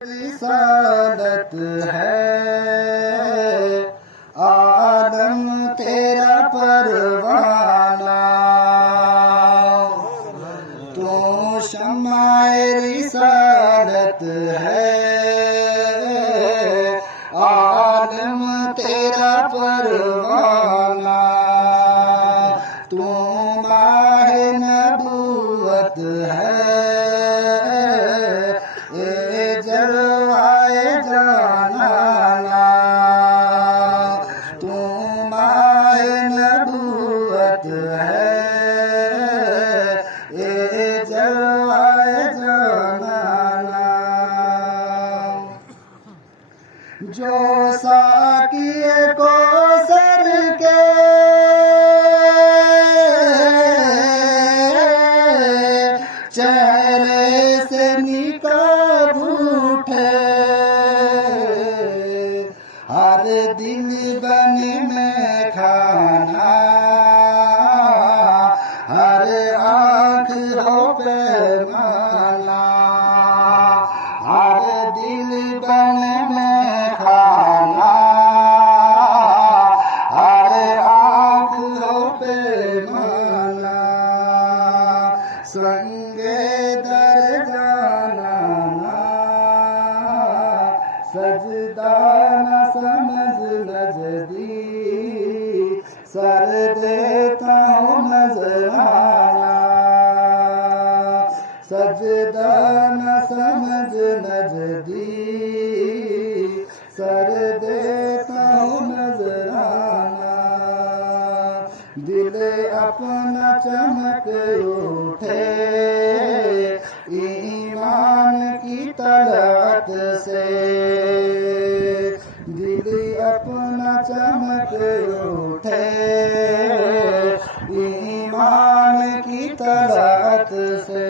रिसालत है आदम तेरा परवाना, तू शम्माए रिसालत है आदम तेरा परवाना, तू माहे नबूवत है जलवाए जाना, तू माए नबूवत है ये जलवाए जाना। जो साकिए को सर के चेहरे से निकाब उठे, हर दिल बन में खाना, हर आँख हो पैमाना, हर दिल बन में खाना, हर आँख हो पैमाना, संगे दर जाना सजदा न समझ नजदी, सर देता हूँ नजराना, सजदा न समझ नजदी, सर देता हूँ नजराना, दिल अपना चमक उठे ईमान की तलवत से, दिल अपना चमक उठे ईमान की तलवत से।